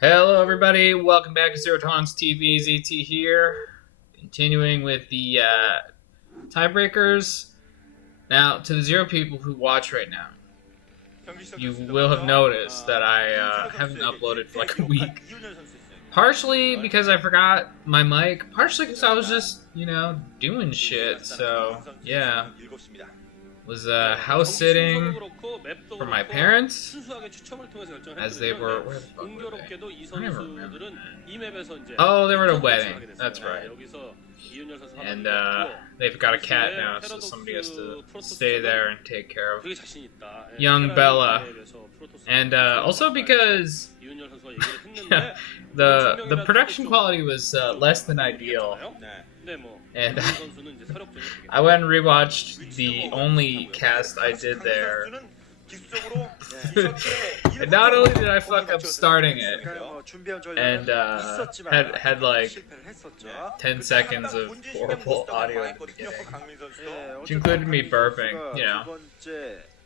Hello, everybody. Welcome back to Zero Tolerance TV. ZT here, continuing with the tiebreakers. Now, to the zero people who watch right now, you will have noticed that I haven't uploaded for like a week. Partially because I forgot my mic, partially because I was just, doing shit. So, yeah. Was house sitting for my parents as they were. Where the fuck were they? I don't even remember. Oh, they were at a wedding. That's right. And they've got a cat now, so somebody has to stay there and take care of young Bella. And also because the production quality was less than ideal. And I went and rewatched the only cast I did there. And not only did I fuck up starting it, and had like 10 seconds of horrible audio at the beginning, which included me burping,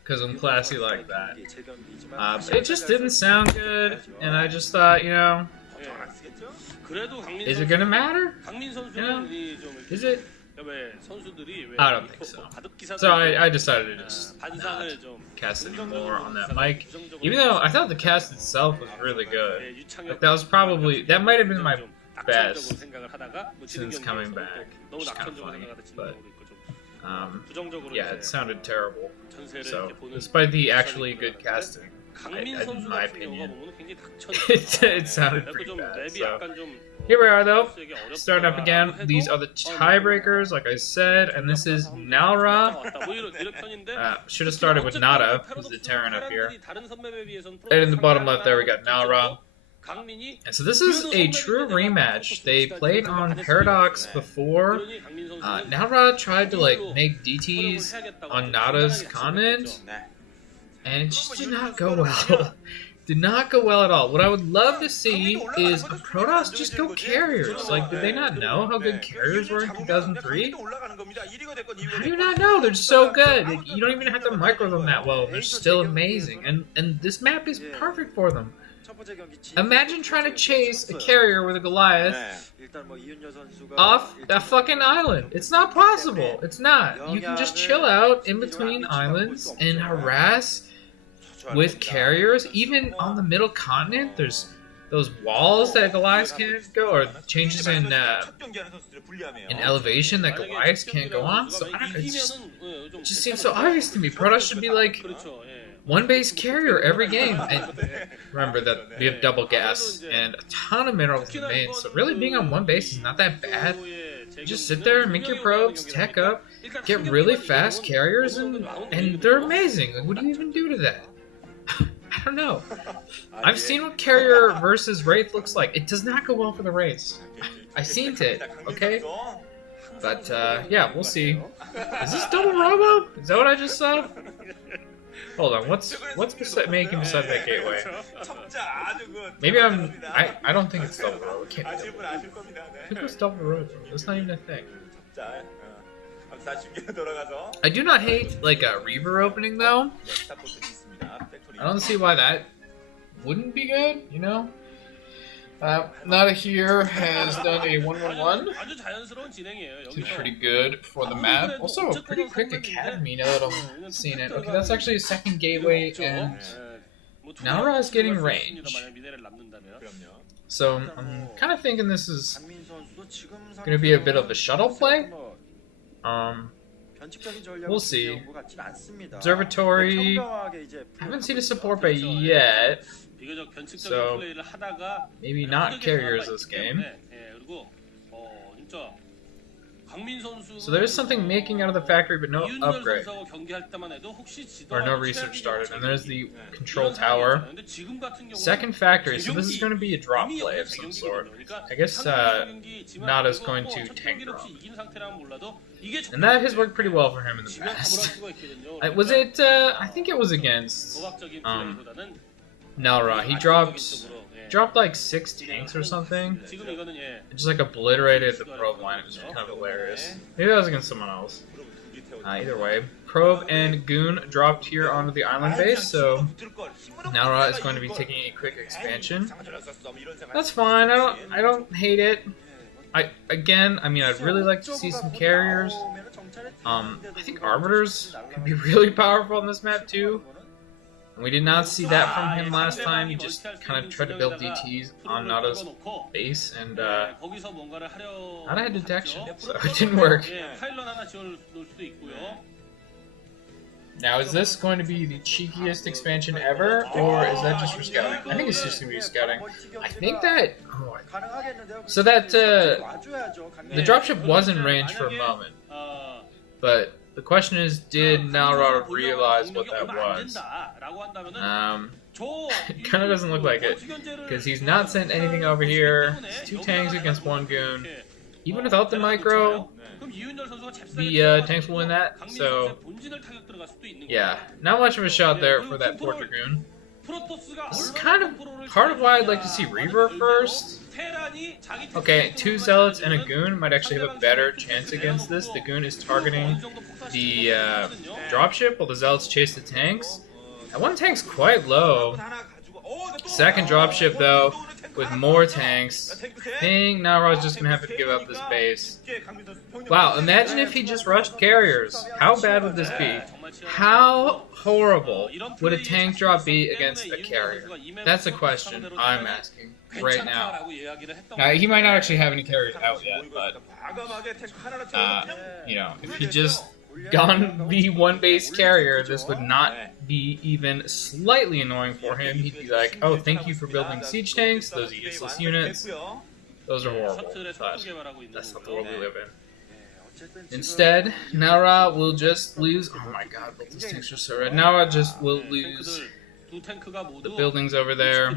because I'm classy like that. It just didn't sound good, and I just thought, is it gonna matter? Is it? I don't think so. So I decided to just not cast anymore on that mic. Even though I thought the cast itself was really good. But that might have been my best since coming back. Which is kind of funny. But, yeah, it sounded terrible. So, despite the actually good casting, in my opinion, it sounded pretty bad. So, here we are, though. Starting up again. These are the tiebreakers, like I said, and this is NaDa. Should have started with NaDa, who's the Terran up here. And in the bottom left there, we got NaDa. And so this is a true rematch. They played on Paradox before. NaDa tried to make DTs on NaDa's continent, and it just did not go well. Did not go well at all. What I would love to see is Protoss just go cArIeRs. Did they not know how good cArIeRs were in 2003? How do you not know? They're so good. You don't even have to micro them that well. They're still amazing. And this map is perfect for them. Imagine trying to chase a cArIeR with a Goliath off a fucking island. It's not possible. It's not. You can just chill out in between islands and harass with cArIeRs. Even on the middle continent, there's those walls that Goliaths can't go, or changes in elevation that Goliaths can't go on. So it just seems so obvious to me. Protoss should be like one base cArIeR every game. And remember that we have double gas and a ton of minerals in the main, so really being on one base is not that bad. You just sit there and make your probes, tech up, get really fast cArIeRs, and they're amazing. What do you even do to that? I don't know. I've seen what cArIeR versus Wraith looks like. It does not go well for the Wraiths. I've seen it, okay? But, yeah, we'll see. Is this double robo? Is that what I just saw? Hold on, what's making beside that gateway? Maybe I don't think it's double robo. It can't be double robo. I think it's double robo. That's not even a thing. I do not hate, a Reaver opening, though. I don't see why that wouldn't be good, NaDa here has done a 1-1-1. It's pretty good for the map. Also, a pretty quick academy now that I'm seeing it. Okay, that's actually a second gateway, and NaDa is getting range. So, I'm kind of thinking this is going to be a bit of a shuttle play. We'll see. Observatory. I haven't seen a support bay yet, so maybe not cArIeRs this game. So there is something making out of the factory, but no upgrade. Or no research started. And there's the control tower. Second factory, so this is going to be a drop play of some sort. I guess NaDa's going to tank drop. And that has worked pretty well for him in the past. Was it, I think it was against NaDa. He dropped like 6 tanks or something. It just obliterated the probe line. It was kind of hilarious. Maybe that was against someone else. Either way, Probe and Goon dropped here onto the island base, so NaDa is going to be taking a quick expansion. That's fine. I don't hate it. I mean, I'd really like to see some cArIeRs. I think Arbiters could be really powerful on this map too. We did not see that from him last time. He just kind of tried to build DTs on NaDa's base, and NaDa had detection, so it didn't work. Now, is this going to be the cheekiest expansion ever, or is that just for scouting? I think it's just going to be scouting. I think that... Oh, so that the dropship was in range for a moment, but the question is, did NaDa realize what that was? It kind of doesn't look like it, because he's not sent anything over here. It's 2 tanks against 1 goon. Even without the micro, the tanks will win that. So, yeah, not much of a shot there for that poor Dragoon. This is kind of part of why I'd like to see Reaver first. Okay, 2 Zealots and a Goon might actually have a better chance against this. The Goon is targeting the dropship while the Zealots chase the tanks. That one tank's quite low. Second dropship, though, with more tanks. I think NaDa is just going to have to give up this base. Wow, imagine if he just rushed cArIeRs. How bad would this be? How horrible would a tank drop be against a cArIeR? That's a question I'm asking right now. Now, he might not actually have any cArIeRs out yet, but, you know, if he just gone the 1 base cArIeR, this would not be even slightly annoying for him. He'd be like, oh, thank you for building siege tanks. Those are useless units. Those are horrible, but that's not the world we live in. Instead, NaDa will just lose... Oh my god, both these tanks are so red. NaDa just will lose the buildings over there.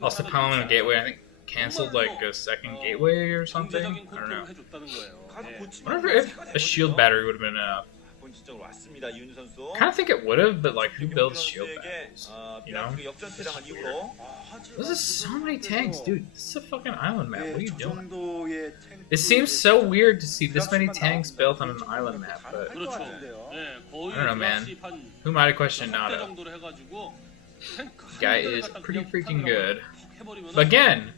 Also, Paladin and Gateway, I think, canceled like a second gateway or something. I don't know. I wonder if a shield battery would have been enough. Kind of think it would have, but like, who builds shield batteries? You know? This is so many tanks, dude. This is a fucking island map. What are you doing? It seems so weird to see this many tanks built on an island map, but I don't know, man. Who might have questioned NaDa? Guy is pretty freaking good. But again,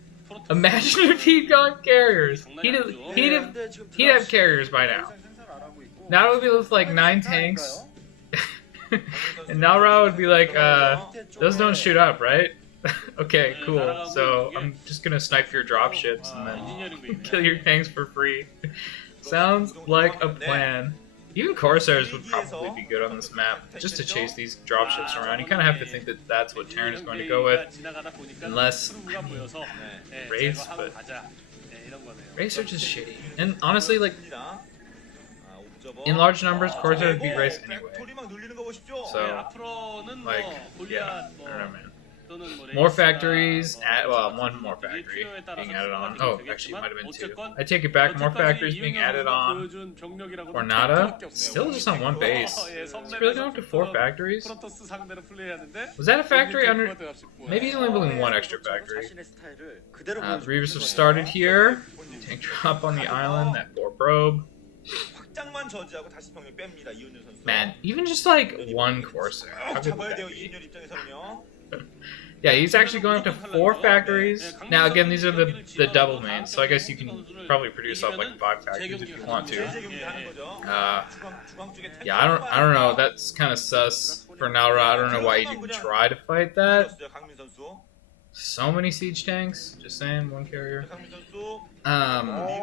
imagine if he'd gone cArIeRs. He'd have cArIeRs by now. NaDa would be with like 9 tanks. And NaDa would be like, those don't shoot up, right? Okay, cool. So I'm just gonna snipe your dropships and then kill your tanks for free. Sounds like a plan. Even cArIeRs would probably be good on this map, just to chase these dropships around. You kind of have to think that that's what Terran is going to go with. Unless, I mean, Wraiths, but Wraiths are just shitty. And honestly, like, in large numbers, cArIeRs would beat Wraiths anyway. So, like, yeah, I don't know, man. More factories, well, 1 more factory being added on. Oh, actually, it might have been 2. I take it back, more factories being added on. For NaDa, still just on 1 base. Is he really going up to 4 factories? Was that a factory under... Maybe he's only building 1 extra factory. The Reavers have started here. Tank drop on the island, that poor probe. Man, even just like 1 Corsair, how good would that be? Yeah, he's actually going up to 4 factories. Now, again, these are the double mains, so I guess you can probably produce off like 5 factories if you want to. Yeah, I don't know. That's kind of sus for NaDa. I don't know why you'd even try to fight that. So many siege tanks. Just saying, 1 cArIeR. A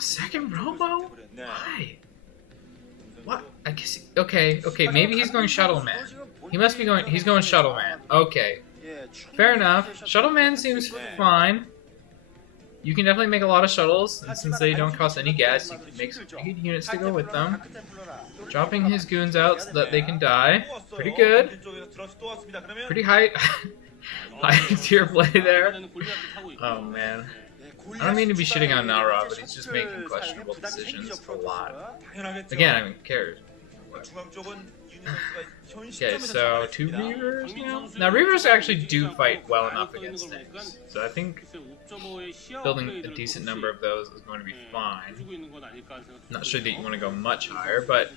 second Robo? Why? What? I guess. Okay. Maybe he's going Shuttle Man. He must be going. He's going Shuttle Man. Okay. Fair enough. Shuttle Man seems fine. You can definitely make a lot of shuttles, and since they don't cost any gas, you can make some good units to go with them. Dropping his goons out so that they can die. Pretty good. Pretty high tier play there. Oh man. I don't mean to be shitting on NaDa, but he's just making questionable decisions a lot. Again, I mean, cArIeRs. Okay, so 2 Reavers now? Now, Reavers actually do fight well enough against things, so I think building a decent number of those is going to be fine. Not sure that you want to go much higher, but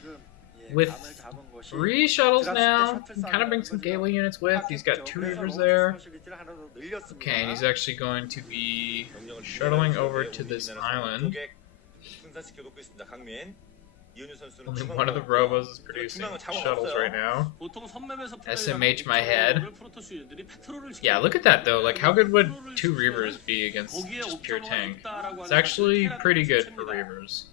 with 3 shuttles now, you can kind of bring some gateway units with. He's got 2 Reavers there. Okay, and he's actually going to be shuttling over to this island. Only one of the robos is producing shuttles right now. SMH my head. Yeah, look at that though. Like, how good would 2 Reavers be against just pure tank? It's actually pretty good for Reavers.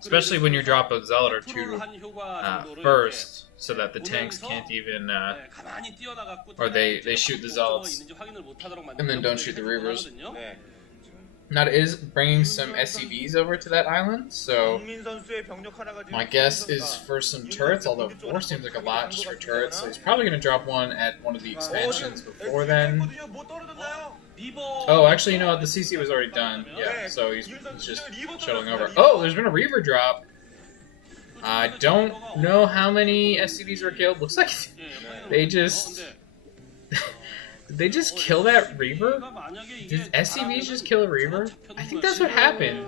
Especially when you drop a Zealot or 2 first, so that the tanks can't even, or they shoot the Zealots and then don't shoot the Reavers. NaDa is bringing some SCVs over to that island, so my guess is for some turrets, although 4 seems like a lot just for turrets, so he's probably going to drop one at one of the expansions before then. Oh, actually, you know what? The CC was already done. Yeah, so he's just shuttling over. Oh, there's been a Reaver drop. I don't know how many SCVs were killed. Looks like they just... Did they just kill that Reaver? Did SCVs just kill a Reaver? I think that's what happened.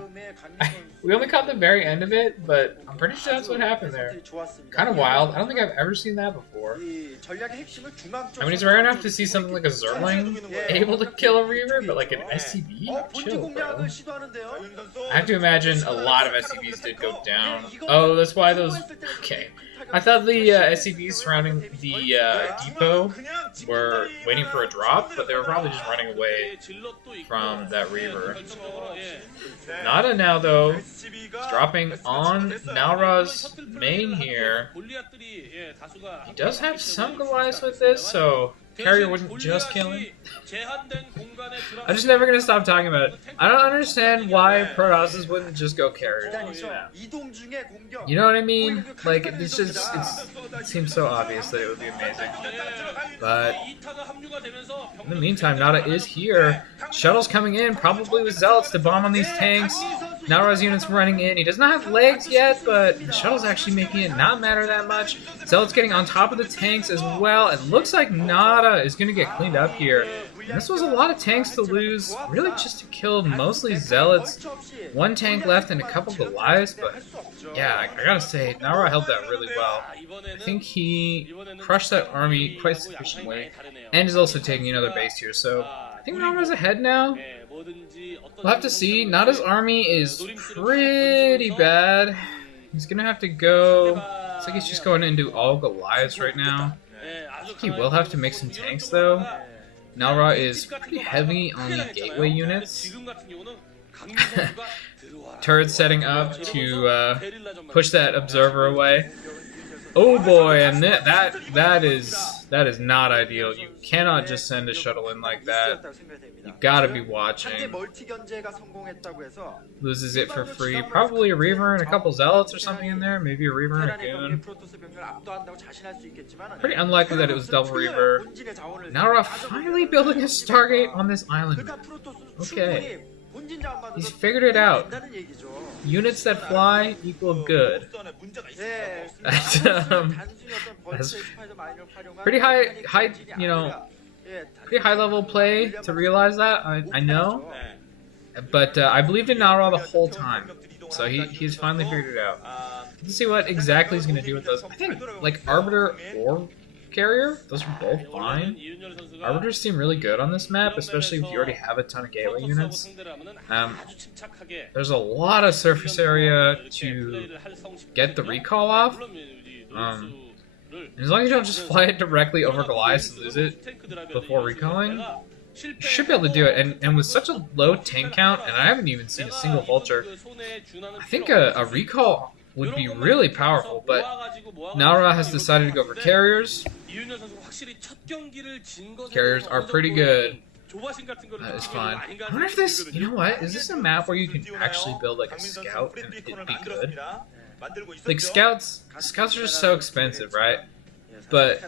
We only caught the very end of it, but I'm pretty sure that's what happened there. Kind of wild. I don't think I've ever seen that before. I mean, it's rare enough to see something like a Zerling able to kill a Reaver, but like an SCV? Chill, bro. I have to imagine a lot of SCVs did go down. Oh, that's why those... Okay. I thought the SCVs surrounding the depot were waiting for a drop, but they were probably just running away from that Reaver. NaDa now, though, is dropping on Nalra's main here. He does have some Goliaths with this, so cArIeR wouldn't just kill him. I'm just never gonna stop talking about it. I don't understand why Protosses wouldn't just go cArIeRs. You know what I mean? Like, it seems so obvious that it would be amazing. But in the meantime, NaDa is here. Shuttles coming in, probably with Zealots to bomb on these tanks. Nalra's units running in. He does not have legs yet, but the shuttle's actually making it not matter that much. Zealot's getting on top of the tanks as well. It looks like NaDa is going to get cleaned up here. And this was a lot of tanks to lose, really just to kill mostly Zealots. 1 tank left and a couple Goliaths, but yeah, I gotta say, NaDa held that really well. I think he crushed that army quite sufficiently, and is also taking another base here, so I think NaDa's ahead now. We'll have to see. NaDa's army is pretty bad. He's gonna have to go... Looks like he's just going into all Goliaths right now. I think he will have to make some tanks, though. NaDa is pretty heavy on the gateway units. Turret setting up to push that observer away. Oh boy, and that is not ideal. You cannot just send a shuttle in like that. You gotta be watching. Loses it for free. Probably a Reaver and a couple Zealots or something in there. Maybe a Reaver and a Goon. Pretty unlikely that it was double Reaver. NaDa finally building a Stargate on this island. Okay. He's figured it out. Units that fly equal good. That's pretty high, you know, pretty high level play to realize that. I know, but I believed in NaDa the whole time, so he's finally figured it out. Let's see what exactly he's gonna do with those. I think like Arbiter or cArIeR, those are both fine. Arbiters seem really good on this map, especially if you already have a ton of gateway units. There's a lot of surface area to get the recall off. As long as you don't just fly it directly over Goliath and lose it before recalling, you should be able to do it. And with such a low tank count, and I haven't even seen a single vulture, I think a recall would be really powerful, but NaDa has decided to go for cArIeRs. cArIeRs are pretty good. That is fine. I wonder if this, you know what, is this a map where you can actually build like a scout and it'd be good? Like scouts are just so expensive, right? But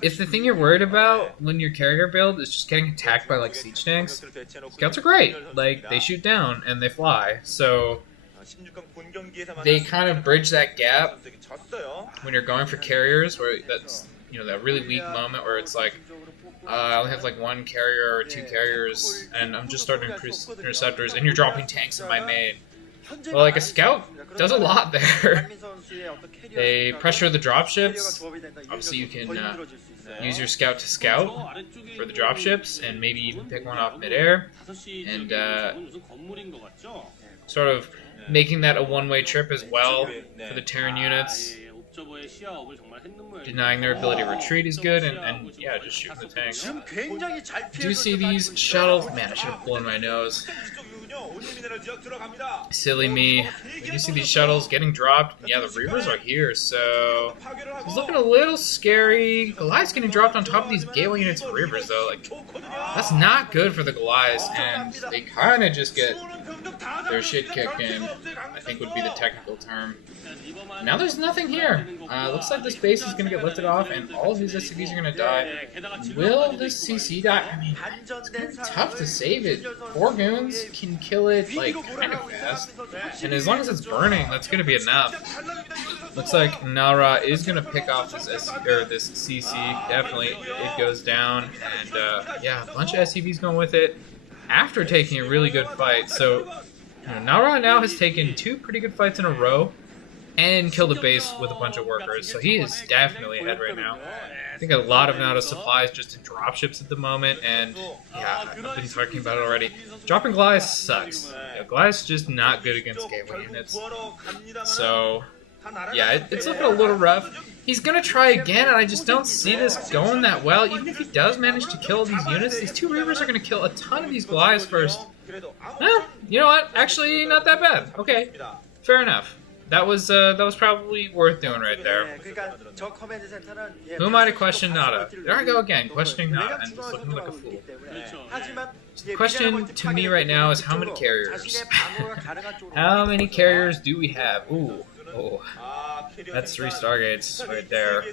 if the thing you're worried about when your cArIeR build is just getting attacked by like siege tanks, scouts are great. Like they shoot down and they fly, so they kind of bridge that gap when you're going for cArIeRs, where that's, you know, that really weak moment where it's like, I only have like one carrier or two cArIeRs, and I'm just starting interceptors, and you're dropping tanks in my main. Well, like, a scout does a lot there. They pressure the dropships. Obviously, you can use your scout to scout for the dropships, and maybe even pick one off midair, and sort of making that a one-way trip as well for the Terran units. Denying their ability to retreat is good, and yeah, just shooting the tanks. Do you see these shuttles? Man, I should have blown my nose. Silly me. You see these shuttles getting dropped? Yeah, the Reavers are here, so it's looking a little scary. Goliath's getting dropped on top of these gateway units and Reavers, though. Like, that's not good for the Goliaths, and they kind of just get their shit kicked in, I think would be the technical term. Now there's nothing here. Looks like this base is going to get lifted off, and all of these SCVs are going to die. Will this CC die? I mean, it's going to be tough to save it. 4 goons can kill it, like, kind of fast. And as long as it's burning, that's going to be enough. Looks like NaDa is going to pick off this this CC. Definitely, it goes down. And, yeah, a bunch of SCVs going with it after taking a really good fight. So, you know, NaDa now has taken 2 pretty good fights in a row and killed the base with a bunch of workers, so he is definitely ahead right now. I think a lot of NaDa's supplies just in dropships at the moment, and yeah, I've been talking about it already. Dropping Goliath sucks. Yeah, Goliath's just not good against gateway units. So, yeah, it's looking a little rough. He's going to try again, and I just don't see this going that well. Even if he does manage to kill these units, these 2 Reavers are going to kill a ton of these Goliaths first. Well, you know what? Actually, not that bad. Okay, fair enough. That was probably worth doing right there. Who am I to question NaDa? There I go again, questioning NaDa and just looking like a fool. The question to me right now is how many cArIeRs? How many cArIeRs do we have? Ooh, oh, that's 3 Stargates right there.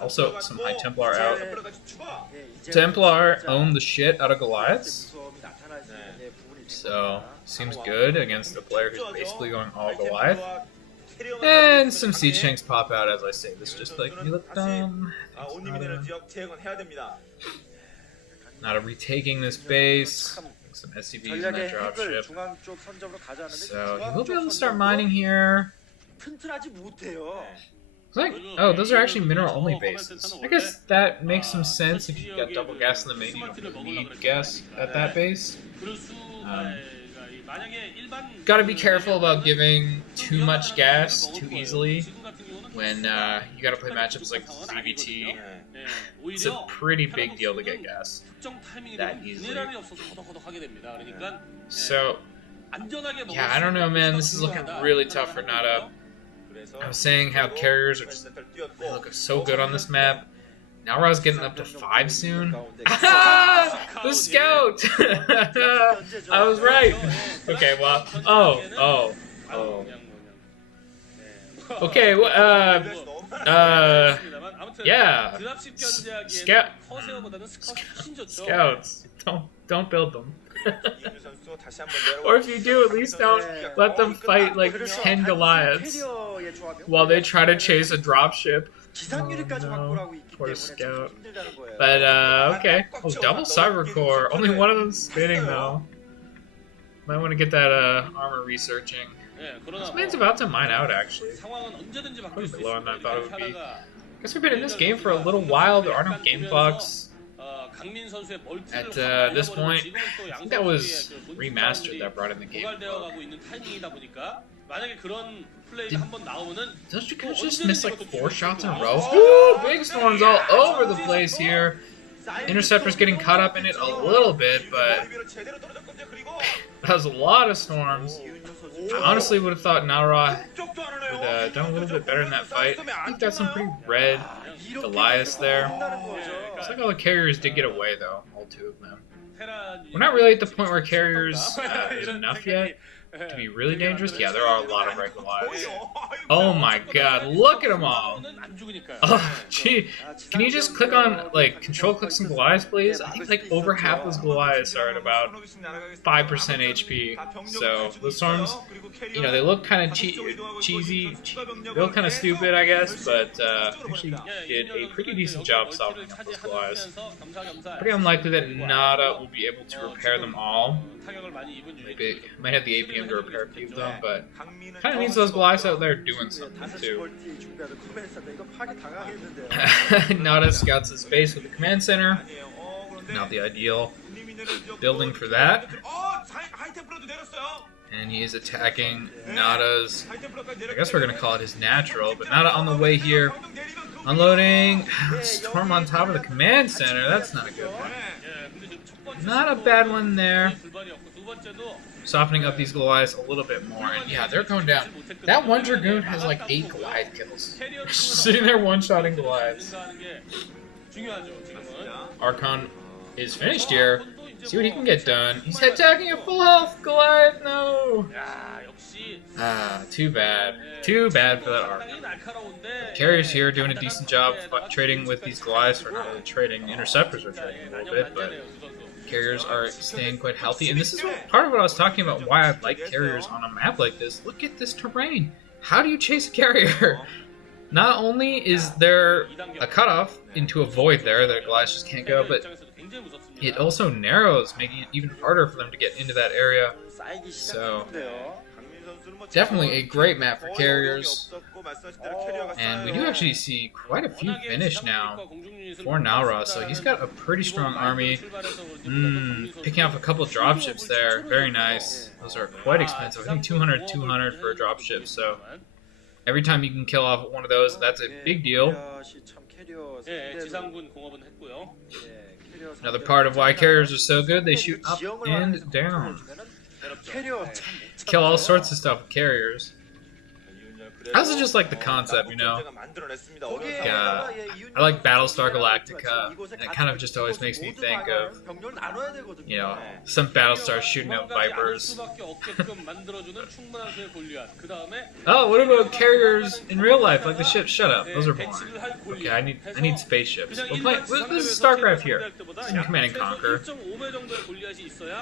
Also, some High Templar out. Templar own the shit out of Goliaths. So, seems good against a player who's basically going all Goliath. And some siege tanks pop out as I say this, just like you look dumb. NaDa retaking this base. Some SCVs in that dropship. So he will be able to start mining here. Like, oh, those are actually mineral-only bases. I guess that makes some sense if you've got double gas in the main. You don't really need gas at that base. Gotta be careful about giving too much gas too easily when you gotta play matchups like ZVT. It's a pretty big deal to get gas that easily. So, yeah, I don't know, man. This is looking really tough for NaDa. I was saying how cArIeRs are just look so good on this map. Now Ra's getting up to 5 soon. Ah, the scout! I was right. Okay, well, oh. Okay, yeah. Scouts. Don't build them. Or if you do, at least don't let them fight like 10 Goliaths while they try to chase a dropship. Oh, no. Poor scout. But, okay. Oh, double cyber core. Only one of them spinning, though. Might want to get that, armor researching. This man's about to mine out, actually. Probably lower than I thought it would be. Guess we've been in this game for a little while. There are no game clocks. At this point, I think that was remastered that brought in the game clock. Don't you guys just miss like 4 shots in a row? Ooh, big storms all over the place here. Interceptor's getting caught up in it a little bit, but that was a lot of storms. I honestly would have thought NaDa would have done a little bit better in that fight. I think that's some pretty red Goliaths there. Looks like all the cArIeRs did get away, though. All 2 of them. We're not really at the point where cArIeRs is enough yet. to be really dangerous? Yeah, there are a lot of red Goliaths. Oh my god, look at them all! Oh, gee. Can you just click on, like, click some Goliaths, please? I think, like, over half those Goliaths are at about 5% HP. So, the storms, you know, they look kind of cheesy. They look kind of stupid, I guess, but actually did a pretty decent job softening up those Goliaths. Pretty unlikely that NaDa will be able to repair them all. Maybe might have the APM to repair a few of them, but kind of needs those Goliaths out there doing something too. NaDa scouts his base with the command center. Not the ideal building for that. And he is attacking NaDa's, I guess we're going to call it his natural, but NaDa on the way here. Unloading. Storm on top of the command center. That's not a good one. Not a bad one there. Softening up these Goliaths a little bit more. And yeah, they're going down. That one Dragoon has like 8 Goliath kills. Sitting there one-shotting Goliaths. Archon is finished here. See what he can get done. He's attacking a full health Goliath. No. Too bad. Too bad for that Archon. cArIeRs here doing a decent job trading with these Goliaths. Or not really trading. Interceptors are trading a little bit, but cArIeRs are staying quite healthy. And this is part of what I was talking about, why I like cArIeRs on a map like this. Look at this terrain. How do you chase a cArIeR? Not only is there a cutoff into a void there that Goliaths just can't go, but it also narrows, making it even harder for them to get into that area. So, definitely a great map for cArIeRs. And we do actually see quite a few finish now for NaDa, so he's got a pretty strong army. Picking off a couple of dropships there. Very nice. Those are quite expensive. I think 200 for a dropship, so every time you can kill off one of those, that's a big deal. Another part of why cArIeRs are so good, they shoot up and down. Kill all sorts of stuff with cArIeRs. I also just like the concept, you know. I like Battlestar Galactica, and it kind of just always makes me think of, you know, some Battlestars shooting out Vipers. Oh, what about cArIeRs in real life, like the ship? Shut up, those are boring. Okay, I need spaceships. This is StarCraft here. This is Command & Conquer.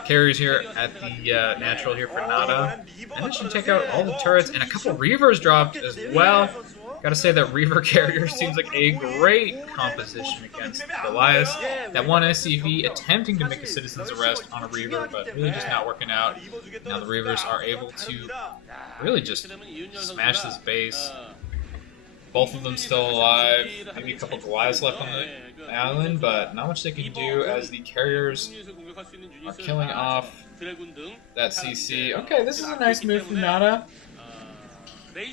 cArIeRs here at the natural here for NaDa. And then should take out all the turrets, and a couple Reavers dropped as well. Gotta say that Reaver cArIeR seems like a great composition against Goliath. That one SCV attempting to make a citizen's arrest on a Reaver, but really just not working out. Now the Reavers are able to really just smash this base. Both of them still alive. Maybe a couple Goliaths left on the island, but not much they can do as the cArIeRs are killing off that CC. Okay, this is a nice move from NaDa.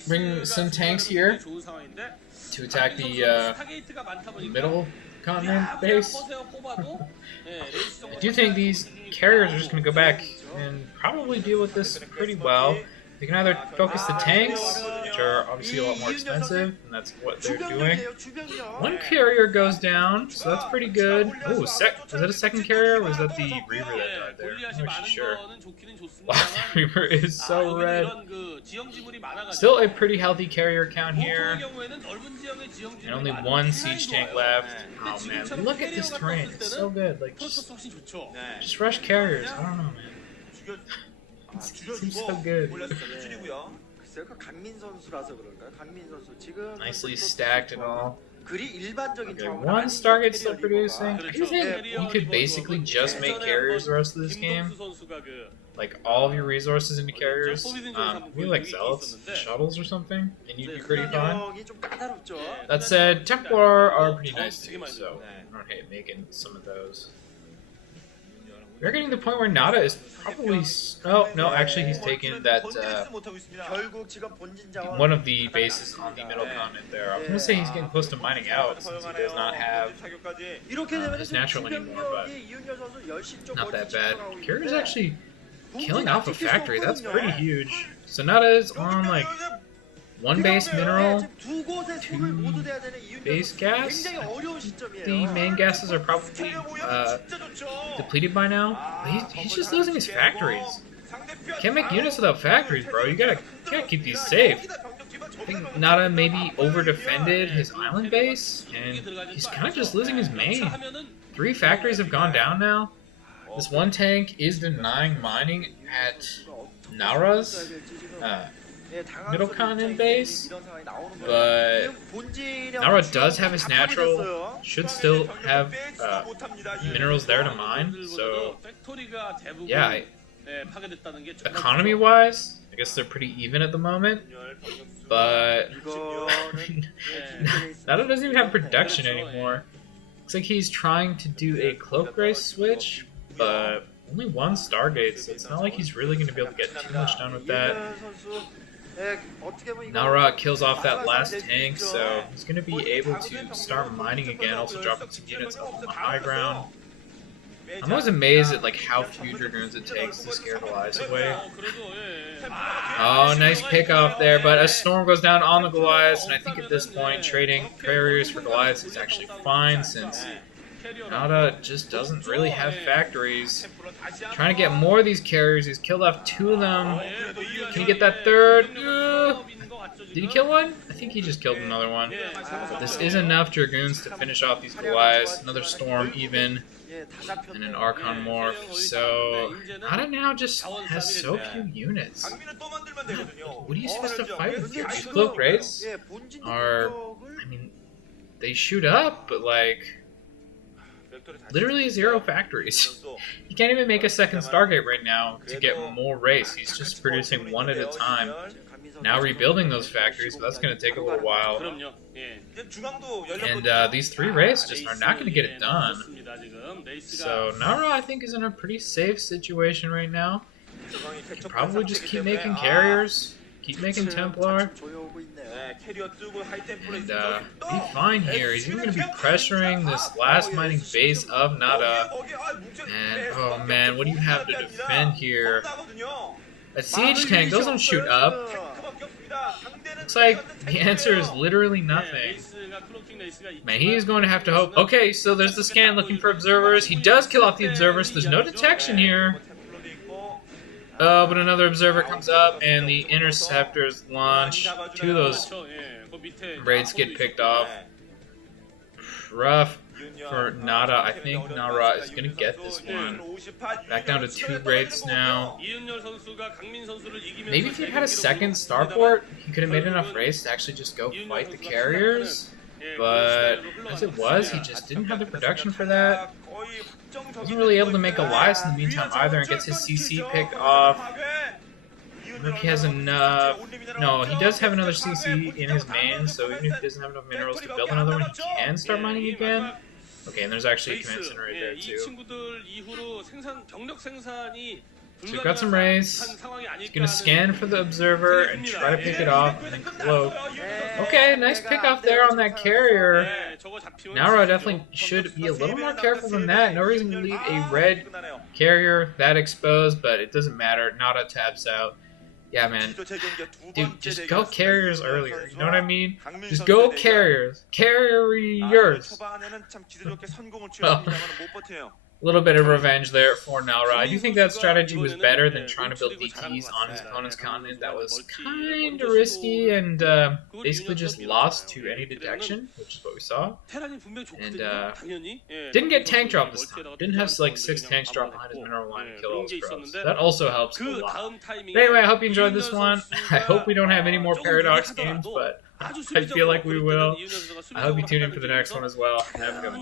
Bring some tanks here to attack the middle continent base. I do think these cArIeRs are just going to go back and probably deal with this pretty well. They can either focus the tanks, which are obviously a lot more expensive, and that's what they're doing. One cArIeR goes down, so that's pretty good. Oh, was that a second cArIeR, or was that the Reaver that died there? I'm not actually sure. Wow, the Reaver is so red. Still a pretty healthy cArIeR count here. And only one siege tank left. Oh man, look at this terrain. It's so good. Like, just rush cArIeRs. I don't know, man. It seems so good. Nicely stacked and all. Okay, one Stargate still producing. I do think you could basically just make cArIeRs the rest of this game. Like all of your resources into cArIeRs. Maybe like Zealots and Shuttles or something, and you'd be pretty fine. That said, Templar are pretty nice too, so I don't hate making some of those. We're getting to the point where NaDa is probably... Oh, no, actually he's taken that, one of the bases on the middle continent there. I was going to say he's getting close to mining out since he does not have his natural anymore, but not that bad. cArIeRs is actually killing off a factory. That's pretty huge. So NaDa is on, like, one base mineral, 2 base gas. The main gases are probably depleted by now. But he's just losing his factories. Can't make units without factories, bro. You gotta keep these safe. I think NaDa maybe over-defended his island base, and he's kind of just losing his main. 3 factories have gone down now. This one tank is denying mining at Naura's middle continent base, but Naura does have his natural, should still have minerals there to mine, so yeah, economy-wise, I guess they're pretty even at the moment, but NaDa doesn't even have production anymore. Looks like he's trying to do a cloak race switch, but only 1 Stargate, so it's not like he's really going to be able to get too much done with that. Naura kills off that last tank, so he's going to be able to start mining again, also dropping some units up on the high ground. I'm always amazed at like how few Dragoons it takes to scare Goliaths away. Oh, nice pick off there, but a storm goes down on the Goliaths, and I think at this point trading cArIeRs for Goliaths is actually fine, since NaDa just doesn't really have factories. Trying to get more of these cArIeRs. He's killed off 2 of them. Can he get that 3rd? Did he kill one? I think he just killed another one. But this is enough Dragoons to finish off these Goliaths. Another storm even. And an Archon morph. So NaDa now just has so few units. What are you supposed to fight with? These cloak race are, I mean, they shoot up, but like literally 0 factories. He can't even make a second Stargate right now to get more race. He's just producing 1 at a time. Now rebuilding those factories, but that's going to take a little while. And these 3 races just are not going to get it done. So Naura, I think, is in a pretty safe situation right now. He can probably just keep making cArIeRs, keep making Templar, and be fine here. He's even going to be pressuring this last mining base of NaDa. And oh man, what do you have to defend here? A siege tank doesn't shoot up. Looks like the answer is literally nothing. Man, he is going to have to hope. Okay, so there's the scan looking for observers. He does kill off the observers. There's no detection here. But another observer comes up, and the interceptors launch. 2 of those raids get picked off. Rough for NaDa. I think Naura is going to get this one. Back down to 2 raids now. Maybe if he had a second starport, he could have made enough race to actually just go fight the cArIeRs. But as it was, he just didn't have the production for that. Wasn't really able to make Elias in the meantime either, and gets his CC picked off. I wonder if he has enough. No, he does have another CC in his main, so even if he doesn't have enough minerals to build another one, he can start mining again. Okay, and there's actually a command center right there too. So we've got some race. He's going to scan for the observer and try to pick it off and then cloak. Okay, nice pick off there on that cArIeR. Naura definitely should be a little more careful than that. No reason to leave a red cArIeR that exposed, but it doesn't matter. NaDa taps out. Yeah, man. Dude, just go cArIeRs earlier. You know what I mean? Just go cArIeRs. cArIeRs. Well, a little bit of revenge there for Naura. I do think that strategy was better than trying to build DTs on his opponent's continent. That was kind of risky and basically just lost to any detection, which is what we saw. And didn't get tank drop this time. Didn't have like 6 tanks drop behind his mineral line and kill all his pros. That also helps a lot. But anyway, I hope you enjoyed this one. I hope we don't have any more Paradox games, but I feel like we will. I hope you tune in for the next one as well. Have a good one.